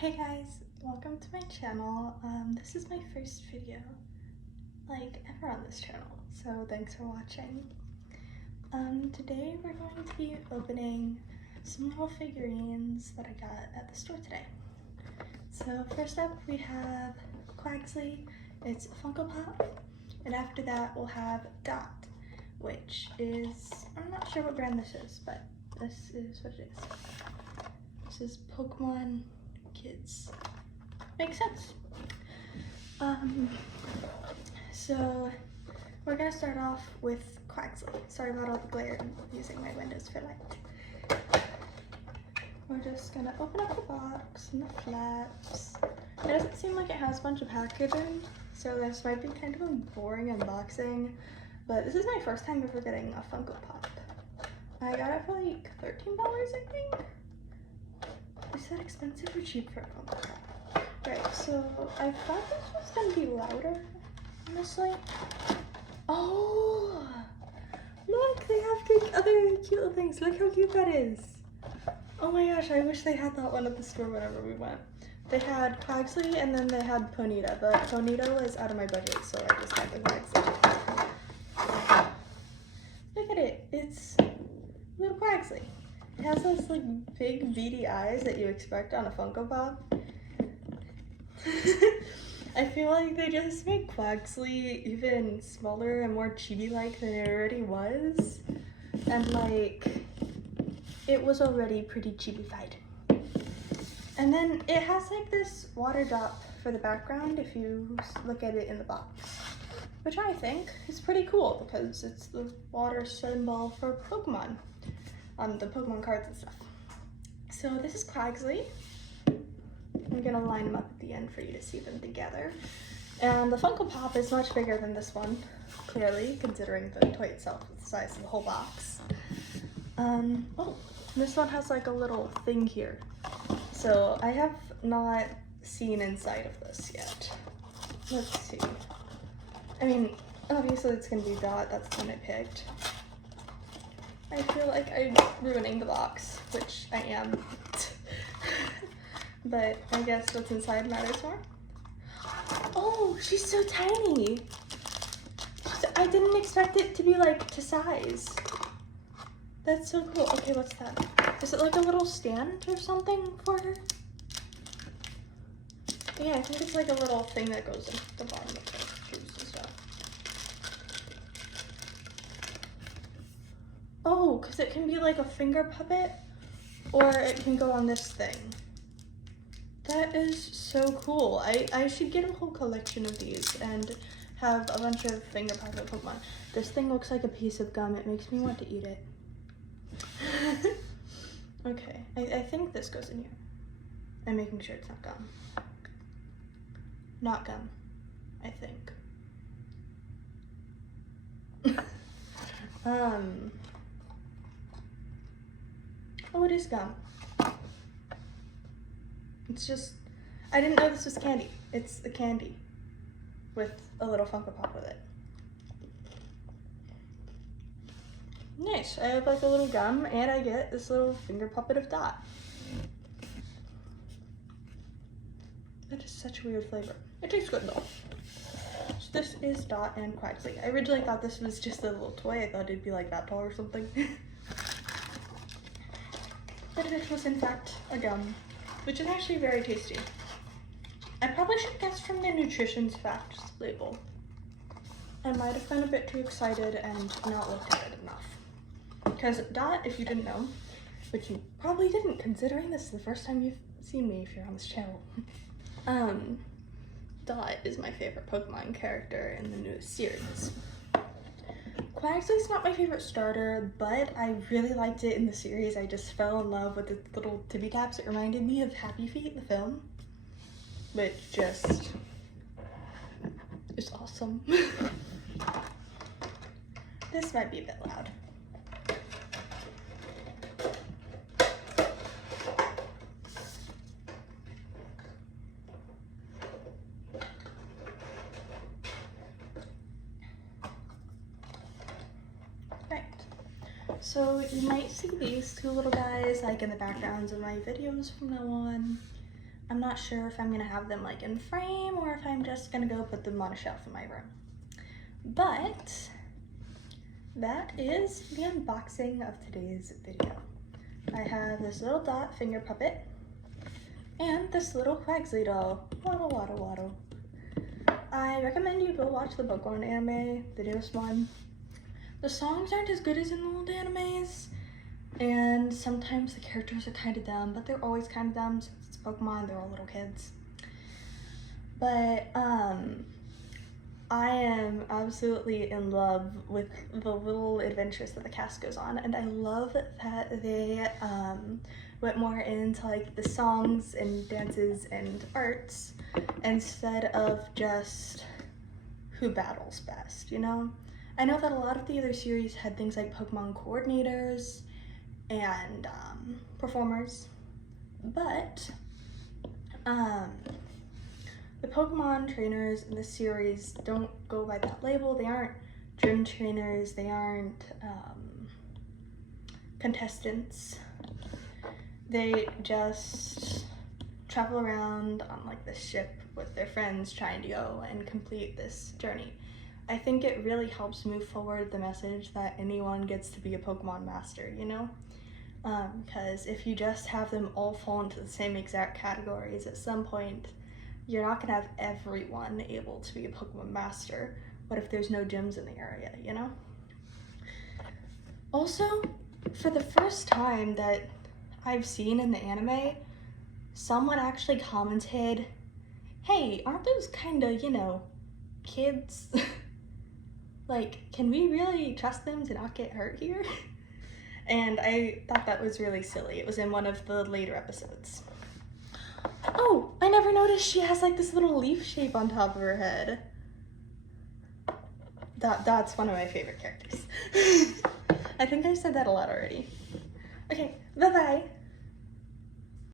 Hey guys, welcome to my channel. This is my first video, like, ever on this channel, so thanks for watching. Today we're going to be opening some little figurines that I got at the store today. So first up we have Quaxly, it's a Funko Pop, and after that we'll have Dot, which is, I'm not sure what brand this is, but this is what it is. This is Pokemon Kids. Makes sense. So we're gonna start off with Quaxly. Sorry about all the glare, I'm using my windows for light. We're just gonna open up the box and the flaps. It doesn't seem like it has a bunch of packaging, so this might be kind of a boring unboxing, but this is my first time ever getting a Funko Pop. I got it for like $13, I think? Is that expensive or cheap for a Funko Pop? Right, so I thought this was gonna be louder, honestly. Oh! Look, they have other cute little things. Look how cute that is. Oh my gosh, I wish they had that one at the store whenever we went. They had Quaxly and then they had Ponyta, but Ponyta was out of my budget, so I just got the Quaxly. Look at it, it's little Quaxly. It has those like big beady eyes that you expect on a Funko Pop. I feel like they just made Quaxly even smaller and more chibi-like than it already was. And like, it was already pretty chibi-fied. And then it has like this water drop for the background if you look at it in the box, which I think is pretty cool because it's the water symbol for Pokemon. The Pokemon cards and stuff. So this is Quaxly. I'm gonna line them up at the end for you to see them together. And the Funko Pop is much bigger than this one, clearly, considering the toy itself is the size of the whole box. Oh, this one has like a little thing here. So I have not seen inside of this yet. Let's see. I mean, obviously it's gonna be Dot, that's the one I picked. I feel like I'm ruining the box, which I am. But I guess what's inside matters more. Oh, she's so tiny. I didn't expect it to be like to size. That's so cool. Okay, what's that? Is it like a little stand or something for her? Yeah, I think it's like a little thing that goes in the bottom of the shoes and stuff. Oh, because it can be like a finger puppet, or it can go on this thing. That is so cool. I should get a whole collection of these and have a bunch of finger puppet Pokemon. This thing looks like a piece of gum. It makes me want to eat it. Okay, I think this goes in here. I'm making sure it's not gum. Not gum, I think. Oh, it is gum. It's just, I didn't know this was candy. It's a candy with a little Funko Pop with it. Nice, I have like a little gum and I get this little finger puppet of Dot. That is such a weird flavor. It tastes good though. So this is Dot and Quaxly. I originally thought this was just a little toy. I thought it'd be like that tall or something. But it was in fact a gum, which is actually very tasty. I probably should guess from the nutrition facts label. I might have been a bit too excited and not looked at it enough. Because Dot, if you didn't know, which you probably didn't considering this is the first time you've seen me if you're on this channel, Dot is my favorite Pokemon character in the newest series. Quaxly's not my favorite starter, but I really liked it in the series. I just fell in love with the little tippy taps. It reminded me of Happy Feet, the film, which just is awesome. This might be a bit loud. So you might see these two little guys like in the backgrounds of my videos from now on. I'm I'm not sure if I'm gonna have them like in frame or if I'm just gonna go put them on a shelf in my room. But that is the unboxing of today's video. I have this little Dot finger puppet and this little Quaxly doll. Waddle, waddle, waddle. I recommend you go watch the Pokemon anime, the newest one. The songs aren't as good as in the old animes, and sometimes the characters are kind of dumb, but they're always kind of dumb since it's Pokemon, they're all little kids. But I am absolutely in love with the little adventures that the cast goes on, and I love that they went more into like the songs and dances and arts instead of just who battles best, you know? I know that a lot of the other series had things like Pokemon coordinators and performers, but the Pokemon trainers in this series don't go by that label. They aren't gym trainers, they aren't contestants. They just travel around on like this ship with their friends trying to go and complete this journey. I think it really helps move forward the message that anyone gets to be a Pokemon master, you know? Because if you just have them all fall into the same exact categories, at some point you're not gonna have everyone able to be a Pokemon master. What if there's no gyms in the area, you know? Also, for the first time that I've seen in the anime, someone actually commented, hey, aren't those kinda, you know, kids? Like, can we really trust them to not get hurt here? And I thought that was really silly. It was in one of the later episodes. Oh, I never noticed she has like this little leaf shape on top of her head. That's one of my favorite characters. I think I said that a lot already. Okay, bye-bye.